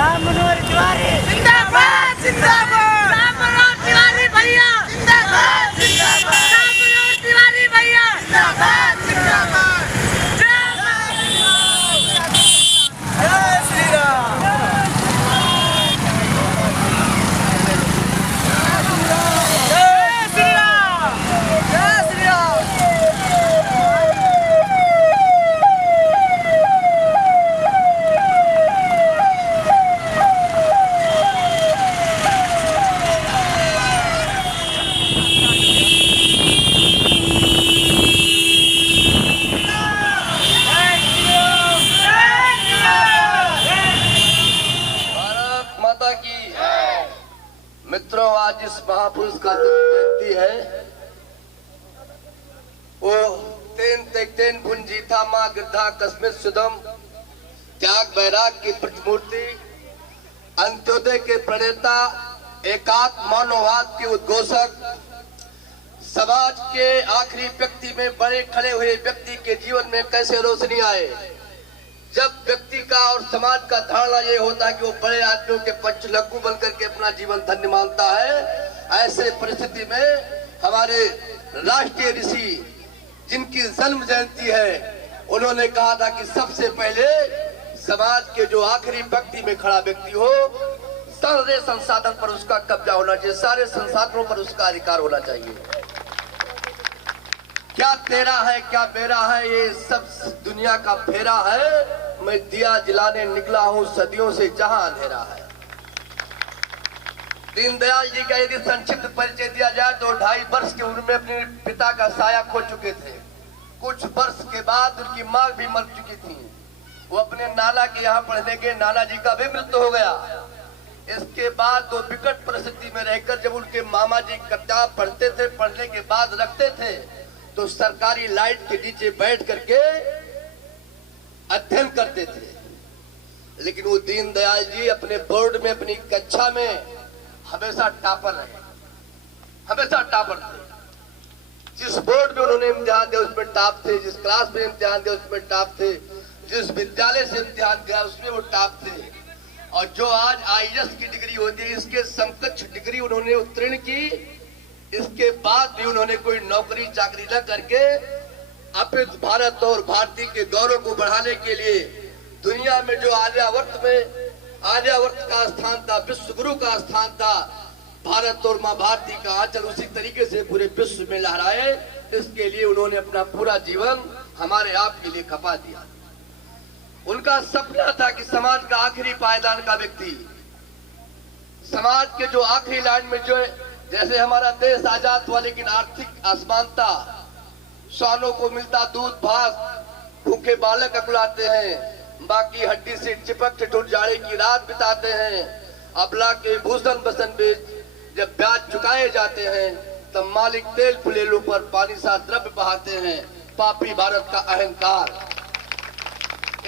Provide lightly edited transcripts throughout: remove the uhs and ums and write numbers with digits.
राम मनोहर तिवारी जिंदाबाद जिंदाबाद। राम मनोहर तिवारी भैया जिंदाबाद जिंदाबाद। राम मनोहर तिवारी भैया जिंदाबाद जिंदाबाद। जय श्री राम। जय श्री राम। जय श्री राम। भारत माता की। मित्रों, आज इस महापुरुष का जयंती है। वो तेन तेन भुंजीथा माँ गिरधा कस्मित सुदम, त्याग वैराग की प्रतिमूर्ति, अंत्योदय के प्रणेता, एकात्म मानववाद के उद्घोषक, समाज के आखिरी व्यक्ति में बड़े खड़े हुए व्यक्ति के जीवन में कैसे रोशनी आए। जब व्यक्ति का और समाज का धारणा ये होता है कि वो बड़े आदमियों के पंचलघु बनकर के अपना जीवन धन्य मानता है, ऐसे परिस्थिति में हमारे राष्ट्रीय ऋषि जिनकी जन्म जयंती है, उन्होंने कहा था कि सबसे पहले समाज के जो आखिरी व्यक्ति में खड़ा व्यक्ति हो, सारे संसाधन पर उसका कब्जा होना चाहिए, सारे संसाधनों पर उसका अधिकार होना चाहिए। क्या तेरा है क्या मेरा है, ये सब दुनिया का फेरा है। मैं दिया जलाने निकला हूँ सदियों से जहां अंधेरा है। दीनदयाल जी का यदि संक्षिप्त परिचय दिया जाए तो 2.5 वर्ष की उम्र में अपने पिता का साया खो चुके थे। कुछ वर्ष के बाद उनकी मां भी मर चुकी थी। वो अपने नाना के यहाँ पढ़ने गए, नाना जी का भी मृत्यु हो गया। इसके बाद वो विकट परिस्थिति में रहकर जब उनके मामा जी किताब पढ़ते थे, पढ़ने के बाद रखते थे तो सरकारी लाइट के नीचे बैठ करके अध्ययन करते थे। लेकिन वो दीनदयाल जी अपने बोर्ड में, अपनी कक्षा में हमेशा टॉपर रहे, हमेशा टॉपर थे। जिस बोर्ड में उन्होंने इम्तिहान दिया उसमें टॉप थे, जिस क्लास में इम्तिहान दिया उसमें टॉप थे, जिस विद्यालय से इम्तिहान दिया उसमें वो टॉप थे। और जो आज IAS की डिग्री होती है, इसके समकक्ष डिग्री उन्होंने उत्तीर्ण की। इसके बाद भी उन्होंने कोई नौकरी चाकरी न करके अपितु भारत और भारतीय के गौरव को बढ़ाने के लिए दुनिया में जो आर्यावर्त का स्थान था, विश्व गुरु का स्थान था, भारत और माँ भारती का आंचल उसी तरीके से पूरे विश्व में लहराए, इसके लिए उन्होंने अपना पूरा जीवन हमारे आप के लिए खपा दिया। उनका सपना था कि समाज का आखिरी पायदान का व्यक्ति, समाज के जो आखिरी लाइन में जो जैसे हमारा देश आजाद हुआ लेकिन आर्थिक असमानता, स्वानों को मिलता दूध भात, भूखे बालक अकुलाते हैं, बाकी हड्डी से चिपक ठिठुर जाड़े की रात बिताते हैं। अबला के भूषण बसन बेच जब ब्याज चुकाए जाते हैं तब मालिक तेल फुलेलों पर पानी सा द्रव्य बहाते हैं। पापी भारत का अहंकार,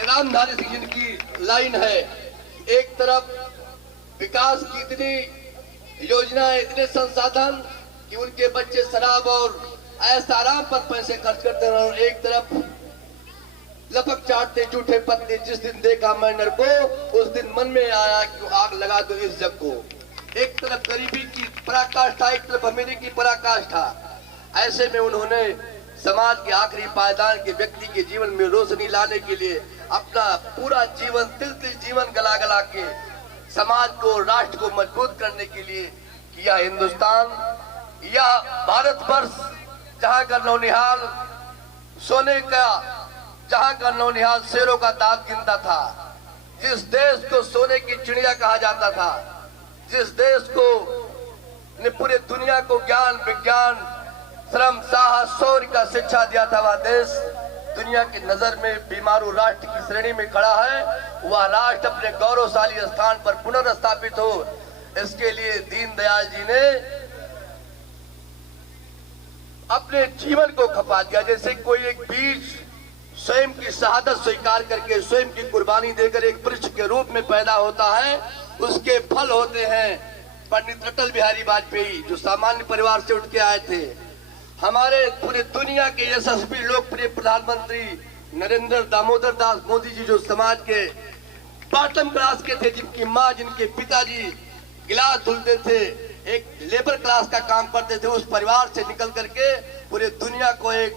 रामधारी सिंह की लाइन है। एक तरफ विकास की इतनी योजना, इतने संसाधन कि उनके बच्चे शराब और ऐसा आराम पर पैसे खर्च करते हैं, और एक तरफ लपक चाटते झूठे पत्नी। जिस दिन देखा मैं नर को उस दिन मन में आया कि आग लगा दो इस जग को। एक तरफ गरीबी की पराकाष्ठा, एक तरफ अमीरी की पराकाष्ठा। ऐसे में उन्होंने समाज के आखिरी पायदान के व्यक्ति के जीवन में रोशनी लाने के लिए अपना पूरा जीवन, तिल तिल जीवन गला गला के समाज को, राष्ट्र को मजबूत करने के लिए किया। हिंदुस्तान या भारतवर्ष जहाँ का नौनिहाल सोने का, जहाँ का नौनिहाल शेरों का दांत गिनता था, जिस देश को सोने की चिड़िया कहा जाता था, जिस देश को ने पूरे दुनिया को ज्ञान, विज्ञान, श्रम, साहस, शौर्य का शिक्षा दिया था, वह देश दुनिया की नजर में बीमारू राष्ट्र की श्रेणी में खड़ा है। वह राष्ट्र अपने गौरवशाली स्थान पर पुनर्स्थापित हो, इसके लिए दीनदयाल जी ने अपने जीवन को खपा दिया। जैसे कोई एक बीज स्वयं की शहादत स्वीकार करके, स्वयं की कुर्बानी देकर एक वृक्ष के रूप में पैदा होता है, उसके फल होते हैं। पंडित अटल बिहारी वाजपेयी जो सामान्य परिवार से उठ के आए थे, हमारे पूरे दुनिया के यशस्वी लोकप्रिय प्रधानमंत्री नरेंद्र दामोदर दास मोदी जी जो समाज के बॉटम क्लास के थे, जिनकी माँ जिनके पिताजी गिलास धुलते थे, एक लेबर क्लास का काम करते थे, उस परिवार से निकल करके पूरे दुनिया को एक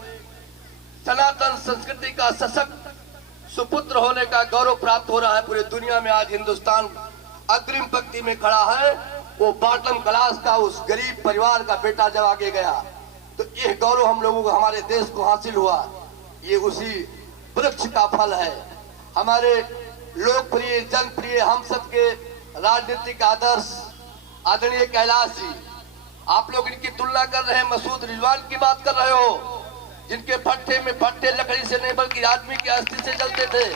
सनातन संस्कृति का सशक्त सुपुत्र होने का गौरव प्राप्त हो रहा है। पूरे दुनिया में आज हिंदुस्तान अग्रिम पंक्ति में खड़ा है। वो बॉटम क्लास का उस गरीब परिवार का बेटा जब आगे गया तो यह गौरव हम लोगों को, हमारे देश को हासिल हुआ। ये उसी वृक्ष का फल है। हमारे लोकप्रिय जनप्रिय हम सबके राजनीतिक आदर्श आदरणीय कैलाश जी, आप लोग इनकी तुलना कर रहे हैं, मसूद रिजवान की बात कर रहे हो, जिनके भट्टे में भट्टे लकड़ी से नहीं बल्कि आदमी की अस्थि से जलते थे,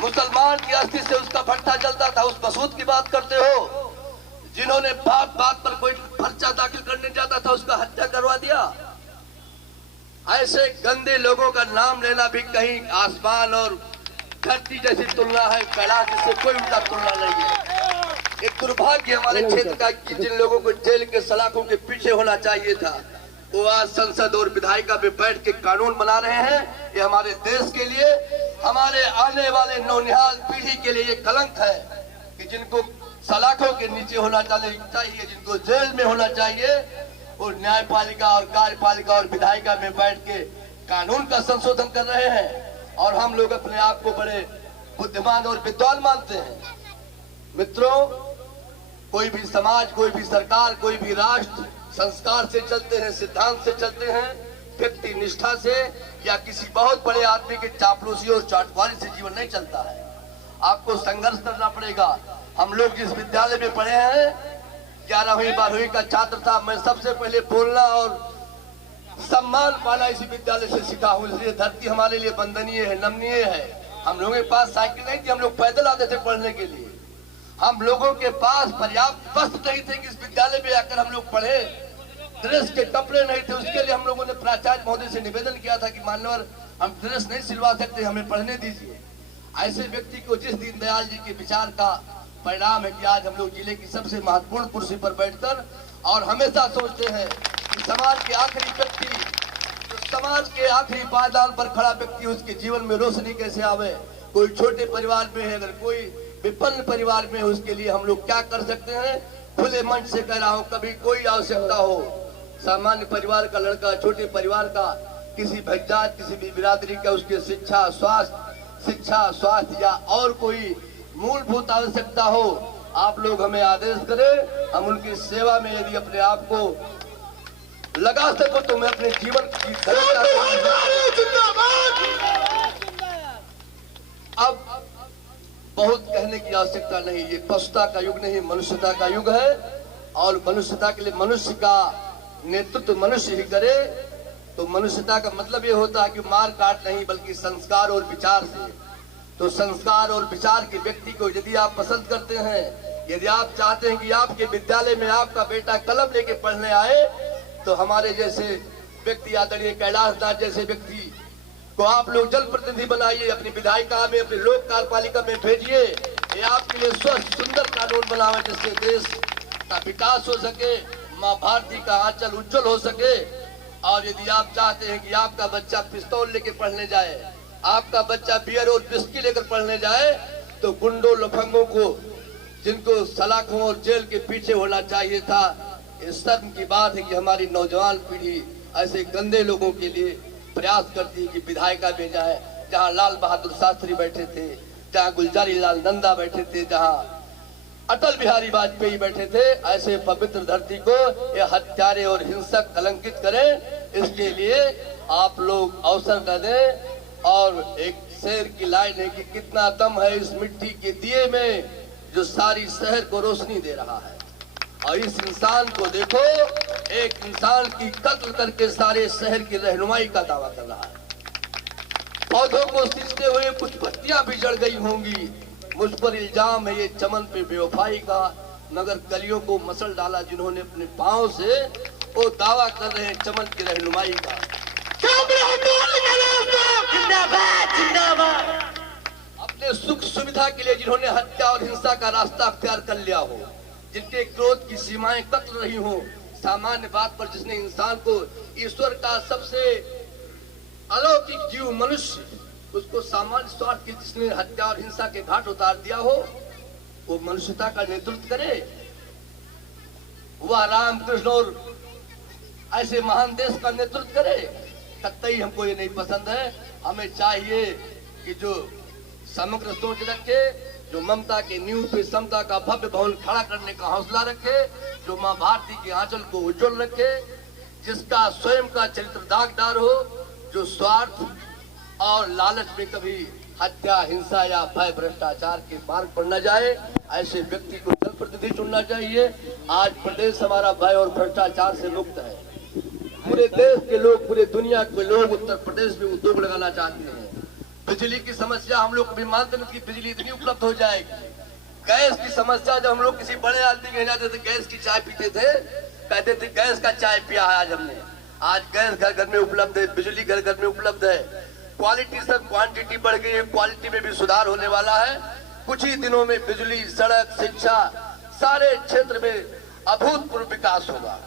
मुसलमान की अस्थि से उसका भट्टा जलता था। उस मसूद की बात करते हो जिन्होंने बात बात पर कोई पर्चा दाखिल करने जाता था उसका हत्या करवा दिया। ऐसे गंदे लोगों का नाम लेना भी कहीं आसमान और धरती जैसी तुलना है। कैलाश से कोई उनका तुलना नहीं है। एक दुर्भाग्य हमारे क्षेत्र का कि जिन लोगों को जेल के सलाखों के पीछे होना चाहिए था, वो आज संसद और विधायिका में बैठ के कानून बना रहे हैं। ये हमारे देश के लिए, हमारे आने वाले नौनिहाल पीढ़ी के लिए ये कलंक है कि जिनको सलाखों के नीचे होना चाहिए, जिनको जेल में होना चाहिए, वो न्यायपालिका और कार्यपालिका और विधायिका में बैठ के कानून का संशोधन कर रहे हैं। और हम लोग अपने आप को बड़े बुद्धिमान और विद्वान मानते हैं। मित्रों, कोई भी समाज, कोई भी सरकार, कोई भी राष्ट्र संस्कार से चलते हैं, सिद्धांत से चलते हैं, व्यक्ति निष्ठा से या किसी बहुत बड़े आदमी के चापलूसी और चाटवारी से जीवन नहीं चलता है। आपको संघर्ष करना पड़ेगा। हम लोग जिस विद्यालय में पढ़े हैं, 11वीं 12वीं का छात्र था, मैं सबसे पहले बोलना और सम्मान पाना इसी विद्यालय से सीखा हूँ। इसलिए धरती हमारे लिए वंदनीय है, नमनीय है। हम लोगों के पास साइकिल नहीं थी, हम लोग पैदल आते थे पढ़ने के लिए। हम लोगों के पास पर्याप्त वस्त्र नहीं थे कि इस विद्यालय में आकर हम लोग पढ़े। ड्रेस के कपड़े नहीं थे, उसके लिए हम लोगों ने प्राचार्य महोदय से निवेदन किया था कि मान्यवर हम ड्रेस नहीं सिलवा सकते, हमें पढ़ने दीजिए। ऐसे व्यक्ति को, जिस दीनदयाल जी के विचार का परिणाम है कि आज हम लोग जिले की सबसे महत्वपूर्ण कुर्सी पर बैठकर और हमेशा सोचते हैं कि समाज के आखिरी व्यक्ति, जो समाज के आखिरी पायदान पर खड़ा व्यक्ति, उसके जीवन में रोशनी कैसे आवे। कोई छोटे परिवार में है, अगर कोई विपन्न परिवार में, उसके लिए हम लोग क्या कर सकते हैं। खुले मंच से कह रहा हूँ, कभी कोई आवश्यकता हो, सामान्य परिवार का लड़का, छोटे परिवार का, किसी भज्जात, किसी भी बिरादरी का, उसके शिक्षा स्वास्थ्य या और कोई मूलभूत आवश्यकता हो, आप लोग हमें आदेश करें। हम उनकी सेवा में यदि अपने आप को लगा सको तो मैं अपने जीवन की अब बहुत कहने की आवश्यकता नहीं। ये पशुता का युग नहीं, मनुष्यता का युग है। और मनुष्यता के लिए मनुष्य का नेतृत्व मनुष्य ही करे। तो मनुष्यता का मतलब ये होता है कि मार काट नहीं, बल्कि संस्कार और विचार से। तो संस्कार और विचार के व्यक्ति को यदि आप पसंद करते हैं, यदि आप चाहते हैं कि आपके विद्यालय में आपका बेटा कलम लेके पढ़ने आए, तो हमारे जैसे व्यक्ति, आदरणीय कैलाश नाथ जैसे व्यक्ति को आप लोग जन प्रतिनिधि बनाइए, अपनी विधायिका में, अपने लोक कार्यपालिका में भेजिए। ये आपके लिए स्वस्थ सुंदर कानून बनावे, जिससे देश का विकास हो सके, माँ भारती का आंचल उज्जवल हो सके। और यदि आप चाहते हैं कि आपका बच्चा पिस्तौल लेके पढ़ने जाए, आपका बच्चा बियर और विस्की लेकर पढ़ने जाए, तो गुंडों लफंगों को, जिनको सलाखों और जेल के पीछे होना चाहिए था। इस शर्म की बात है कि हमारी नौजवान पीढ़ी ऐसे गंदे लोगों के लिए प्रयास करती है कि विधायिका में जाए, जहाँ लाल बहादुर शास्त्री बैठे थे, जहाँ गुलजारी लाल नंदा बैठे थे, जहाँ अटल बिहारी वाजपेयी बैठे थे। ऐसे पवित्र धरती को ये हत्यारे और हिंसक कलंकित करें, इसके लिए आप लोग अवसर न दें। और एक शेर की लाइन है कि कितना दम है इस मिट्टी के दिए में, जो सारी शहर को रोशनी दे रहा है। और इस इंसान को देखो, एक इंसान की कत्ल करके सारे शहर की रहनुमाई का दावा कर रहा है। पौधों को सींचते हुए कुछ पत्तियां भी जड़ गई होंगी, मुझ पर इल्जाम है ये चमन पे बेवफाई का, मगर कलियों को मसल डाला जिन्होंने अपने पांव से, वो दावा कर रहे हैं चमन की रहनुमाई का। अपने सुख सुविधा के लिए जिन्होंने हत्या और हिंसा का रास्ता अख्तियार कर लिया हो, जिनके क्रोध की सीमाएं कट रही हो, सामान्य बात पर जिसने इंसान को ईश्वर का सबसे अलौकिक जीव मनुष्य उसको सामान्य स्वार्थ की जिसने हत्या और हिंसा के घाट उतार दिया हो, वो मनुष्यता का नेतृत्व करे। वह रामकृष्ण और ऐसे महान देश का नेतृत्व करे। कतई हमको ये नहीं पसंद है। हमें चाहिए कि जो समग्र सोच रखे, जो ममता के नींव पे समता का भव्य भवन खड़ा करने का हौसला रखे, जो मां भारती के आंचल को उज्जवल रखे, जिसका स्वयं का चरित्र दागदार हो, जो स्वार्थ और लालच में कभी हत्या, हिंसा या भय भ्रष्टाचार के मार्ग पर न जाए, ऐसे व्यक्ति को जनप्रतिनिधि चुनना चाहिए। आज प्रदेश हमारा भय और भ्रष्टाचार से मुक्त है। पूरे देश के लोग, पूरे दुनिया के लोग उत्तर प्रदेश में उद्योग लगाना चाहते हैं। बिजली की समस्या हम लोग कभी मानते नहीं कि बिजली इतनी उपलब्ध हो जाएगी। गैस की समस्या, जब हम लोग किसी बड़े आदमी के जाते थे, गैस की चाय पीते थे, कहते थे गैस का चाय पिया है आज हमने। आज गैस घर घर में उपलब्ध है, बिजली घर घर में उपलब्ध है। क्वालिटी से क्वांटिटी बढ़ गई है, क्वालिटी में भी सुधार होने वाला है। कुछ ही दिनों में बिजली, सड़क, शिक्षा, सारे क्षेत्र में अभूतपूर्व विकास होगा।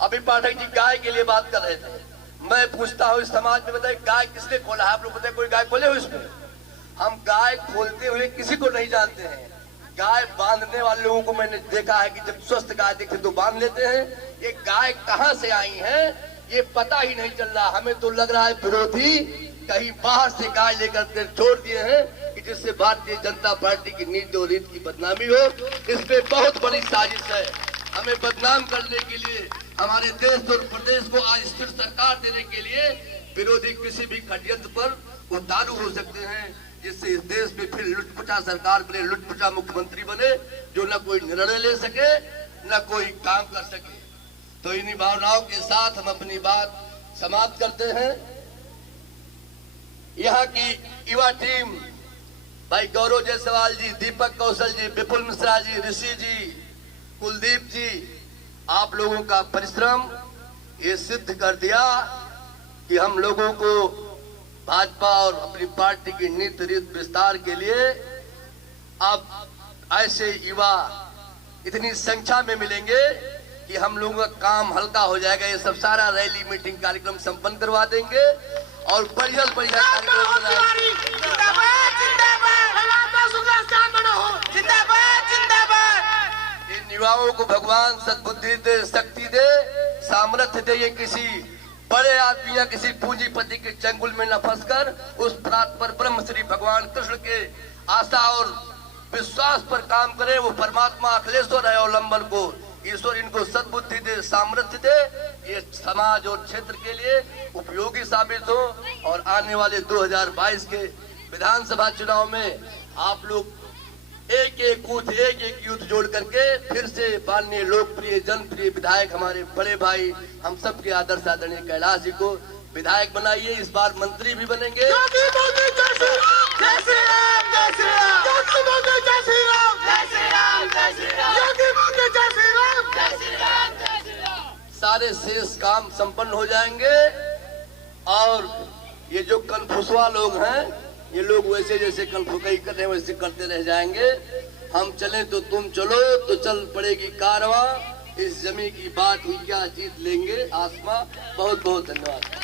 अभी पाठक जी गाय के लिए बात कर रहे थे। मैं पूछता हूँ, इस समाज में बताइए गाय किसने खोला है? आप लोग बताइए, कोई गाय खोले हो इसमें? हम गाय खोलते हुए किसी को नहीं जानते हैं। गाय बांधने वाले लोगों को मैंने देखा है कि जब स्वस्थ गाय दिखे तो बांध लेते हैं। ये गाय कहाँ से आई है ये पता ही नहीं चल रहा। हमें तो लग रहा है विरोधी कहीं बाहर से गाय लेकर छोड़ दिए हैं कि जिससे भारतीय जनता पार्टी की नीति और रीत की बदनामी हो। इसमें बहुत बड़ी साजिश है। हमें बदनाम करने के लिए, हमारे देश और प्रदेश को आज स्थिर सरकार देने के लिए विरोधी किसी भी षड्यंत्र पर उतारू हो सकते हैं, जिससे इस देश में फिर लुटपुटा सरकार बने, लुटपुटा मुख्यमंत्री बने, जो न कोई निर्णय ले सके न कोई काम कर सके। तो इन्हीं भावनाओं के साथ हम अपनी बात समाप्त करते हैं। यहाँ की युवा टीम, भाई गौरव जायसवाल जी, दीपक कौशल जी, विपुल मिश्रा जी, ऋषि जी, कुलदीप जी, आप लोगों का परिश्रम ये सिद्ध कर दिया कि हम लोगों को भाजपा और अपनी पार्टी की नीति रीत विस्तार के लिए अब ऐसे युवा इतनी संख्या में मिलेंगे कि हम लोगों का काम हल्का हो जाएगा। ये सब सारा रैली, मीटिंग, कार्यक्रम संपन्न करवा देंगे और बढ़िया बढ़िया इन युवाओं को भगवान सद्बुद्धि दे, शक्ति दे, सामर्थ्य दे। ये किसी बड़े आदमी या किसी पूंजीपति के चंगुल में न फंसकर उस प्रात पर ब्रह्म श्री भगवान कृष्ण के आस्था और विश्वास पर काम करे। वो परमात्मा अखिलेश्वर है अवलंबन को। ईश्वर इनको सद्बुद्धि दे, सामर्थ्य दे, ये समाज और क्षेत्र के लिए उपयोगी साबित हो। और आने वाले 2022 के विधानसभा चुनाव में आप लोग एक एक यूथ जोड़ करके फिर से माननीय लोकप्रिय जनप्रिय विधायक, हमारे बड़े भाई, हम सब के आदर्श आदरणीय कैलाश जी को विधायक बनाइए। इस बार मंत्री भी बनेंगे। सारे शेष काम संपन्न हो जाएंगे। और ये जो कन्फुसवा लोग हैं, ये लोग वैसे जैसे कन्फुकई कर रहे हैं वैसे करते रह जाएंगे। हम चले तो तुम चलो, तो चल पड़ेगी कारवां। इस जमी की बात हुई क्या, जीत लेंगे आसमां। बहुत बहुत धन्यवाद।